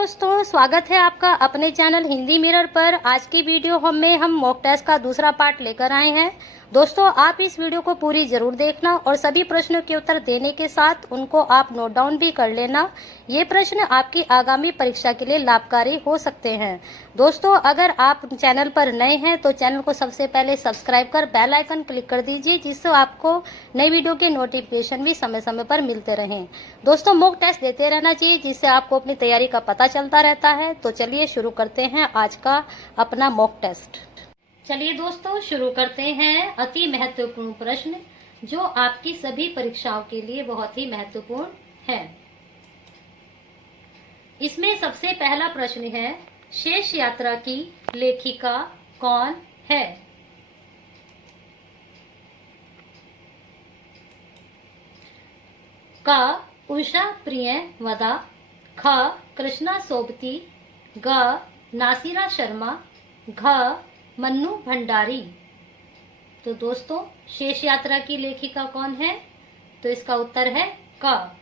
दोस्तों, स्वागत है आपका अपने चैनल हिंदी मिरर पर। आज की वीडियो में हम मॉक टेस्ट का दूसरा पार्ट लेकर आए हैं। दोस्तों, आप इस वीडियो को पूरी जरूर देखना और सभी प्रश्नों के उत्तर देने के साथ उनको आप नोट डाउन भी कर लेना। ये प्रश्न आपकी आगामी परीक्षा के लिए लाभकारी हो सकते हैं। दोस्तों, अगर आप चैनल पर नए हैं तो चैनल को सबसे पहले सब्सक्राइब कर बेल आइकन क्लिक कर दीजिए, जिससे आपको नई वीडियो के नोटिफिकेशन भी समय समय पर मिलते रहें। दोस्तों, मॉक टेस्ट देते रहना चाहिए, जिससे आपको अपनी तैयारी का पता चलता रहता है। तो चलिए शुरू करते हैं आज का अपना मॉक टेस्ट। चलिए दोस्तों, शुरू करते हैं अति महत्वपूर्ण प्रश्न, जो आपकी सभी परीक्षाओं के लिए बहुत ही महत्वपूर्ण है। इसमें सबसे पहला प्रश्न है, शेष यात्रा की लेखिका कौन है? क. उषा प्रियंवदा, ख. कृष्णा सोबती, ग. नासिरा शर्मा, घ. मन्नू भंडारी। तो दोस्तों, शेष यात्रा की लेखिका कौन है? तो इसका उत्तर है क.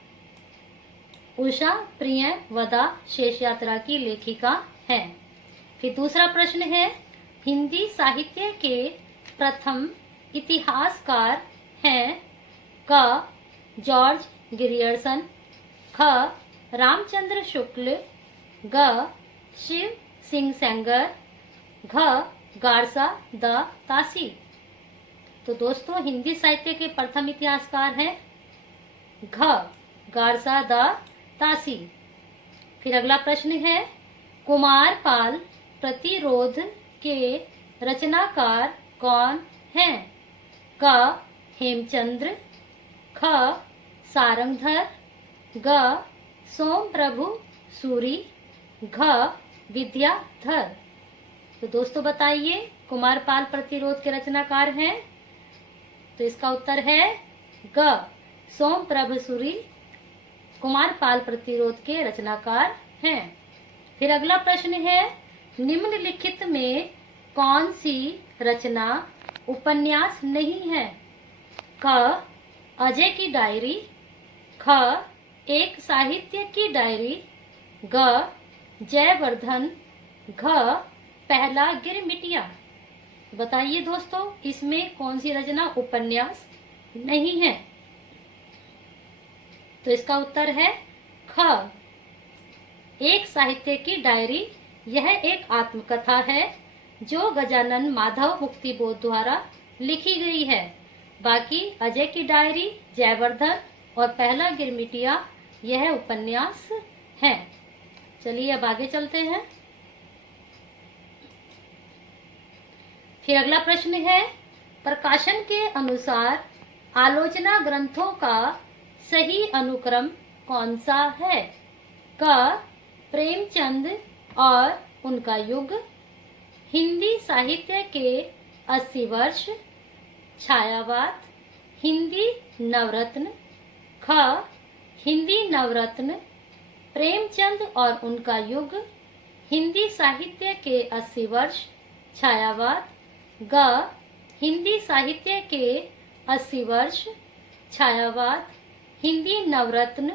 उषा प्रियंवदा शेष यात्रा की लेखिका है। फिर दूसरा प्रश्न है, हिंदी साहित्य के प्रथम इतिहासकार हैं? क. जॉर्ज गिरियर्सन, ख. रामचंद्र शुक्ल, ग. शिव सिंह सेंगर, घ. गारसा द तासी। तो दोस्तों, हिंदी साहित्य के प्रथम इतिहासकार हैं घ. गारसा द तासी। फिर अगला प्रश्न है, कुमारपाल प्रतिरोध के रचनाकार कौन हैं? क. हेमचंद्र, ख. सारंगधर, ग. सोमप्रभु सूरी, घ. विद्याधर। तो दोस्तों बताइए, कुमारपाल प्रतिरोध के रचनाकार हैं? तो इसका उत्तर है ग. सोमप्रभु सूरी कुमारपाल प्रतिरोध के रचनाकार हैं। फिर अगला प्रश्न है, निम्नलिखित में कौन सी रचना उपन्यास नहीं है? क. अजय की डायरी, ख. एक साहित्य की डायरी, ग. जयवर्धन, घ. पहला गिरमिटिया। बताइए दोस्तों, इसमें कौन सी रचना उपन्यास नहीं है? तो इसका उत्तर है ख. एक साहित्य की डायरी। यह एक आत्मकथा है जो गजानन माधव मुक्तिबोध द्वारा लिखी गई है। बाकी अजय की डायरी, जयवर्धन और पहला गिरमिटिया यह उपन्यास है। चलिए अब आगे चलते हैं। फिर अगला प्रश्न है, प्रकाशन के अनुसार आलोचना ग्रंथों का सही अनुक्रम कौन सा है? क. प्रेमचंद और उनका युग, हिंदी साहित्य के 80 वर्ष, छायावाद, हिंदी नवरत्न, ख. हिंदी नवरत्न, प्रेमचंद और उनका युग, हिंदी साहित्य के 80 वर्ष, छायावाद, ग. हिंदी साहित्य के 80 वर्ष, छायावाद, हिंदी नवरत्न,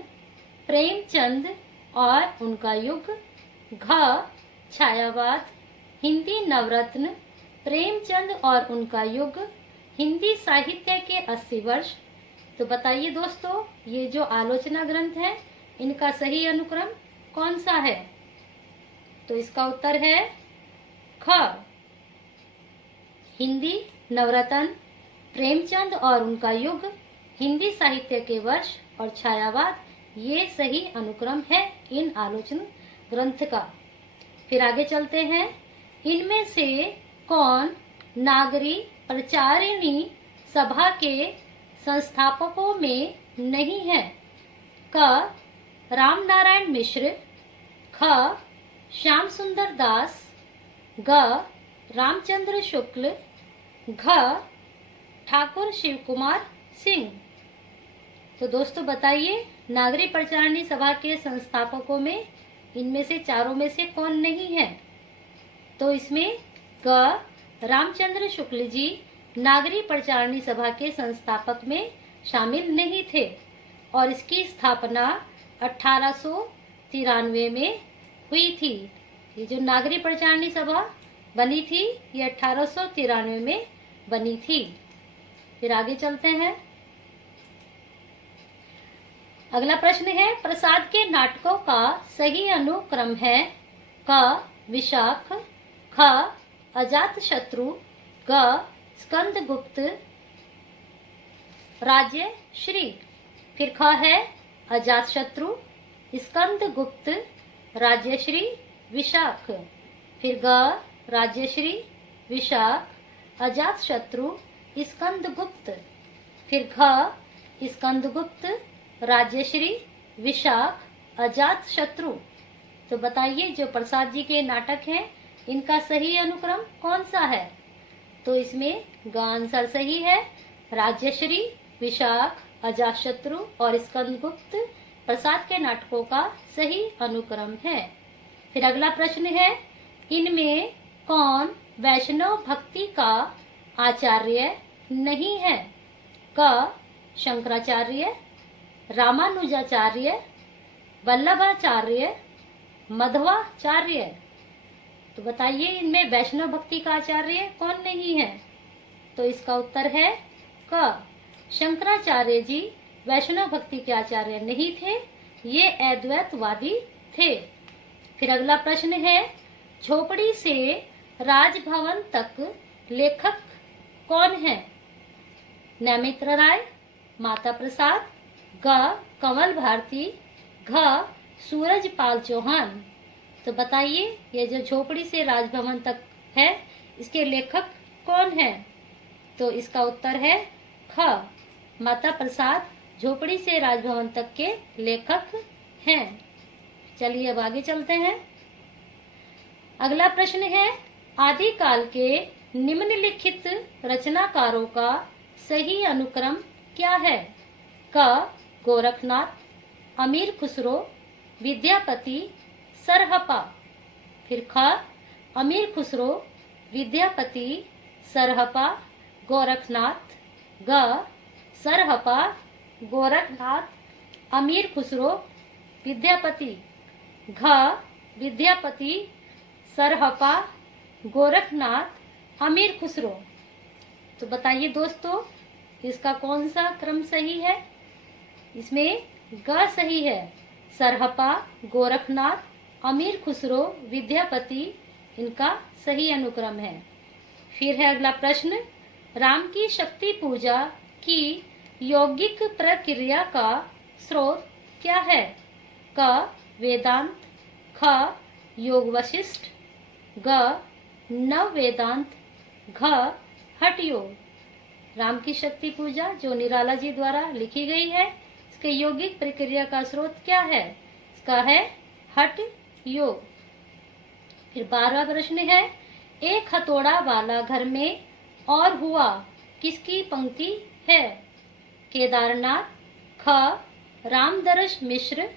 प्रेमचंद और उनका युग, घ. छायावाद, हिंदी नवरत्न, प्रेमचंद और उनका युग, हिंदी साहित्य के 80 वर्ष। तो बताइए दोस्तों, ये जो आलोचना ग्रंथ है, इनका सही अनुक्रम कौन सा है? तो इसका उत्तर है ख. हिंदी नवरत्न, प्रेमचंद और उनका युग, हिंदी साहित्य के वर्ष और छायावाद, ये सही अनुक्रम है इन आलोचना ग्रंथ का। फिर आगे चलते हैं, इनमें से कौन नागरी प्रचारिणी सभा के संस्थापकों में नहीं है? क. रामनारायण मिश्र, ख. श्याम सुंदर दास, ग. रामचंद्र शुक्ल, घ. ठाकुर शिव कुमार सिंह। तो दोस्तों बताइए, नागरी प्रचारिणी सभा के संस्थापकों में इनमें से चारों में से कौन नहीं है? तो इसमें ग. रामचंद्र शुक्ल जी नागरी प्रचारिणी सभा के संस्थापक में शामिल नहीं थे और इसकी स्थापना 1893 में हुई थी? ये जो नागरी प्रचारणी सभा बनी थी ये 1893 में बनी थी। फिर आगे चलते हैं। अगला प्रश्न है, प्रसाद के नाटकों का सही अनुक्रम है? क विशाख, ख अजात शत्रु, ग स्कंदगुप्त, राज्य श्री। फिर ख है अजात शत्रु, स्कंदगुप्त, राज्यश्री, विशाख। फिर ग राज्यश्री, विशाख, अजात शत्रु, स्कंदगुप्त। फिर घ स्कंदगुप्त, राज्यश्री, विशाख, अजात शत्रु। तो बताइए जो प्रसाद जी के नाटक हैं इनका सही अनुक्रम कौन सा है? तो इसमें ग आंसर सही है। राज्यश्री, विशाख, अजातशत्रु और स्कंदगुप्त प्रसाद के नाटकों का सही अनुक्रम है। फिर अगला प्रश्न है, इनमें कौन वैष्णव भक्ति का आचार्य नहीं है? क शंकराचार्य, रामानुजाचार्य, वल्लभाचार्य, मध्वाचार्य। तो बताइए इनमें वैष्णव भक्ति का आचार्य कौन नहीं है? तो इसका उत्तर है क शंकराचार्य जी वैष्णव भक्ति के आचार्य नहीं थे, ये अद्वैतवादी थे। फिर अगला प्रश्न है, झोपड़ी से राजभवन तक लेखक कौन है? नैमित्र राय, माता प्रसाद, ग कमल भारती, घ सूरजपाल चौहान। तो बताइए ये जो झोपड़ी से राजभवन तक है इसके लेखक कौन है? तो इसका उत्तर है ख माता प्रसाद झोपड़ी से राजभवन तक के लेखक हैं। चलिए अब आगे चलते हैं। अगला प्रश्न है, आदिकाल के निम्नलिखित रचनाकारों का सही अनुक्रम क्या है? क गोरखनाथ, अमीर खुसरो, विद्यापति, सरहपा। फिर ख अमीर खुसरो, विद्यापति, सरहपा, गोरखनाथ, ग सरहपा, गोरखनाथ, अमीर खुसरो, विद्यापति, घ विद्यापति, सरहपा, गोरखनाथ, अमीर खुसरो। तो बताइए दोस्तों इसका कौन सा क्रम सही है? इसमें ग सही है। सरहपा, गोरखनाथ, अमीर खुसरो, विद्यापति इनका सही अनुक्रम है। फिर है अगला प्रश्न, राम की शक्ति पूजा की यौगिक प्रक्रिया का स्रोत क्या है? क वेदांत, ख योग वशिष्ठ, ग नव वेदांत, घ हठ योग। राम की शक्ति पूजा जो निराला जी द्वारा लिखी गई है इसके यौगिक प्रक्रिया का स्रोत क्या है? इसका है हठ योग। फिर 12वां प्रश्न है, एक हथौड़ा वाला घर में और हुआ किसकी पंक्ति है? केदारनाथ, ख रामदरस मिश्र,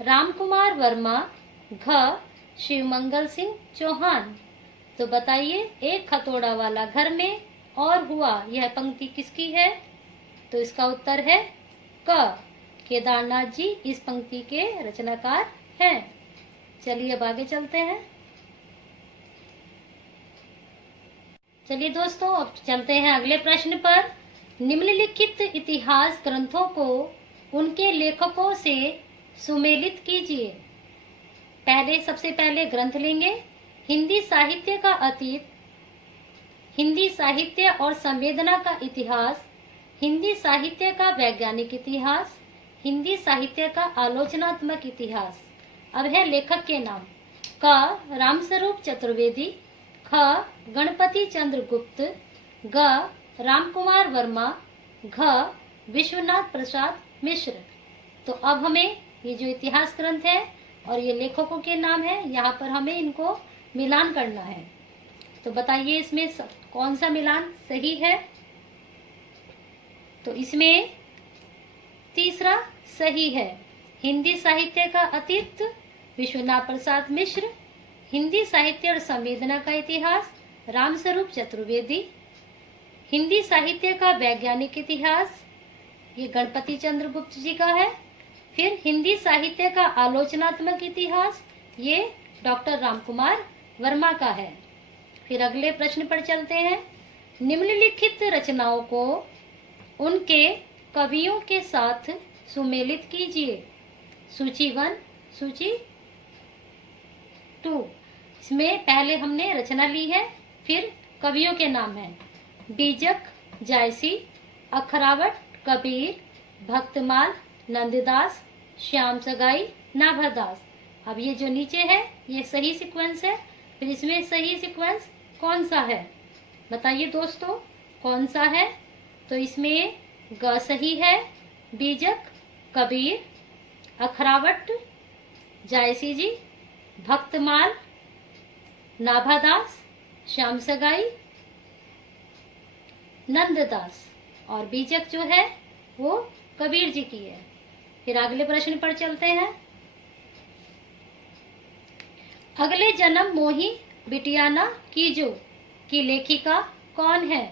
रामकुमार वर्मा, घ शिवमंगल सिंह चौहान। तो बताइए एक हथौड़ा वाला घर में और हुआ यह पंक्ति किसकी है? तो इसका उत्तर है क केदारनाथ जी इस पंक्ति के रचनाकार हैं। चलिए अब आगे चलते हैं। चलिए दोस्तों अब चलते हैं अगले प्रश्न पर। निम्नलिखित इतिहास ग्रंथों को उनके लेखकों से सुमेलित कीजिए। सबसे पहले ग्रंथ लेंगे, हिंदी साहित्य का अतीत, हिंदी साहित्य और संवेदना का इतिहास, हिंदी साहित्य का वैज्ञानिक इतिहास, हिंदी साहित्य का आलोचनात्मक इतिहास। अब है लेखक के नाम, क रामस्वरूप चतुर्वेदी, ख गणपति चंद्र गुप्त, ग रामकुमार वर्मा, घ विश्वनाथ प्रसाद मिश्र। तो अब हमें ये जो इतिहास ग्रंथ है और ये लेखकों के नाम है यहाँ पर हमें इनको मिलान करना है। तो बताइए इसमें कौन सा मिलान सही है? तो इसमें तीसरा सही है। हिंदी साहित्य का अतीत विश्वनाथ प्रसाद मिश्र, हिंदी साहित्य और संवेदना का इतिहास रामस्वरूप चतुर्वेदी, हिंदी साहित्य का वैज्ञानिक इतिहास ये गणपति चंद्र गुप्त जी का है। फिर हिंदी साहित्य का आलोचनात्मक इतिहास ये डॉक्टर रामकुमार वर्मा का है। फिर अगले प्रश्न पर चलते हैं। निम्नलिखित रचनाओं को उनके कवियों के साथ सुमेलित कीजिए। सूची 1, सूची 2। इसमें पहले हमने रचना ली है, फिर कवियों के नाम हैं। बीजक जायसी, अखरावट कबीर, भक्तमाल नंददास, श्याम सगाई नाभादास। अब ये जो नीचे है ये सही सीक्वेंस है। फिर इसमें सही सीक्वेंस कौन सा है बताइए दोस्तों, कौन सा है? तो इसमें ग सही है, बीजक कबीर, अखरावट जायसी जी, भक्तमाल नाभादास, श्याम सगाई नंददास, और बीजक जो है वो कबीर जी की है। फिर अगले प्रश्न पर चलते हैं। अगले जन्म मोही बिटियाना कीजो की लेखिका कौन है?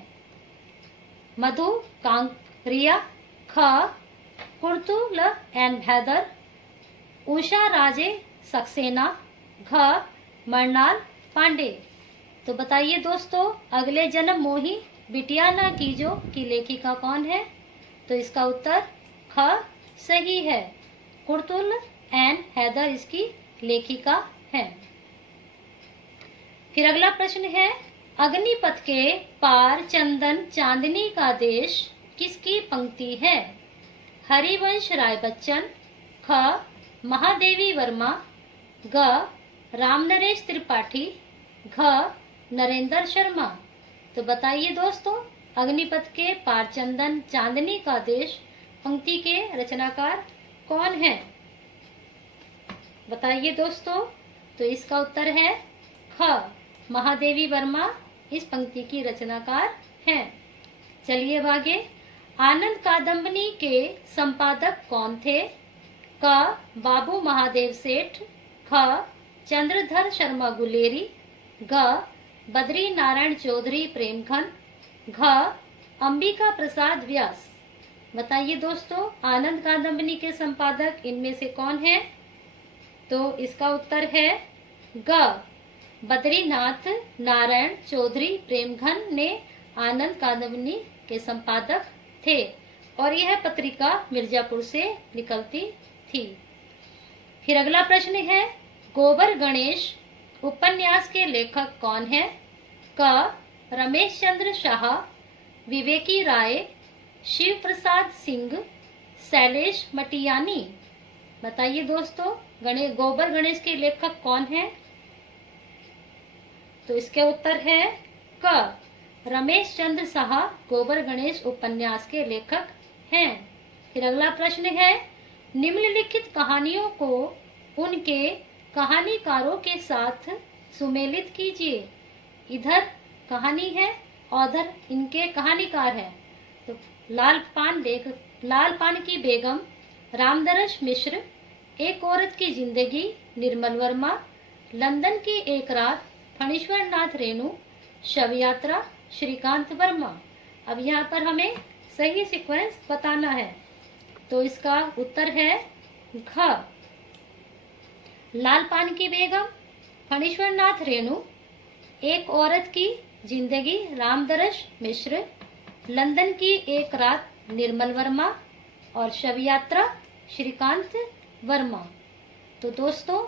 मधु कांकरिया, ख कुर्तुल एन भैदर, उषा राजे सक्सेना, घ मरनाल पांडे। तो बताइए दोस्तों, अगले जन्म मोही बिटियाना कीजो की लेखिका कौन है? तो इसका उत्तर ख सही है, कुर्तुल एन हैदर इसकी लेखिका है। फिर अगला प्रश्न है, अग्निपथ के पार चंदन चांदनी का देश किसकी पंक्ति है? हरिवंश राय बच्चन, ख महादेवी वर्मा, ग रामनरेश त्रिपाठी, घ नरेंद्र शर्मा। तो बताइए दोस्तों, अग्निपथ के पार चंदन चांदनी का देश पंक्ति के रचनाकार कौन है? बताइए दोस्तों। तो इसका उत्तर है ख महादेवी वर्मा इस पंक्ति की रचनाकार हैं। चलिए अब आगे। आनंद कादम्बनी के संपादक कौन थे? क बाबू महादेव सेठ, ख चंद्रधर शर्मा गुलेरी, ग बद्री नारायण चौधरी प्रेमघन, घ अंबिका प्रसाद व्यास। बताइए दोस्तों, आनंद कादम्बनी के संपादक इनमें से कौन है? तो इसका उत्तर है ग बद्रीनाथ नारायण चौधरी प्रेमघन ने आनंद कादम्बनी के संपादक थे और यह पत्रिका मिर्जापुर से निकलती थी। फिर अगला प्रश्न है, गोबर गणेश उपन्यास के लेखक कौन है? क रमेश चंद्र शाह, विवेकी राय, शिव प्रसाद सिंह, शैलेश मटियानी। बताइए दोस्तों, गोबर गणेश के लेखक कौन है? तो इसके उत्तर है क रमेश चंद्र शाह गोबर गणेश उपन्यास के लेखक हैं। फिर अगला प्रश्न है, निम्नलिखित कहानियों को उनके कहानीकारों के साथ सुमेलित कीजिए। इधर कहानी है और उधर इनके कहानीकार हैं। तो लाल पान की बेगम, रामदरस मिश्र, एक औरत की जिंदगी निर्मल वर्मा, लंदन की एक रात फणीश्वर नाथ रेणु, शव यात्रा श्रीकांत वर्मा। अब यहाँ पर हमें सही सीक्वेंस बताना है। तो इसका उत्तर है घ लाल पान की बेगम, फणीश्वर नाथ रेणु, एक औरत की जिंदगी रामदरस मिश्र, लंदन की एक रात निर्मल वर्मा और शव यात्रा श्रीकांत वर्मा। तो दोस्तों,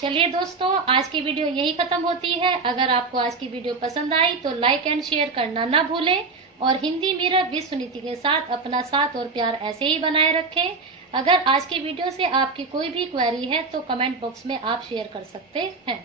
चलिए दोस्तों, आज की वीडियो यही खत्म होती है। अगर आपको आज की वीडियो पसंद आई तो लाइक एंड शेयर करना ना भूलें और हिंदी मिरर विश्व नीति के साथ अपना साथ और प्यार ऐसे ही बनाए रखें। अगर आज की वीडियो से आपकी कोई भी क्वेरी है तो कमेंट बॉक्स में आप शेयर कर सकते हैं।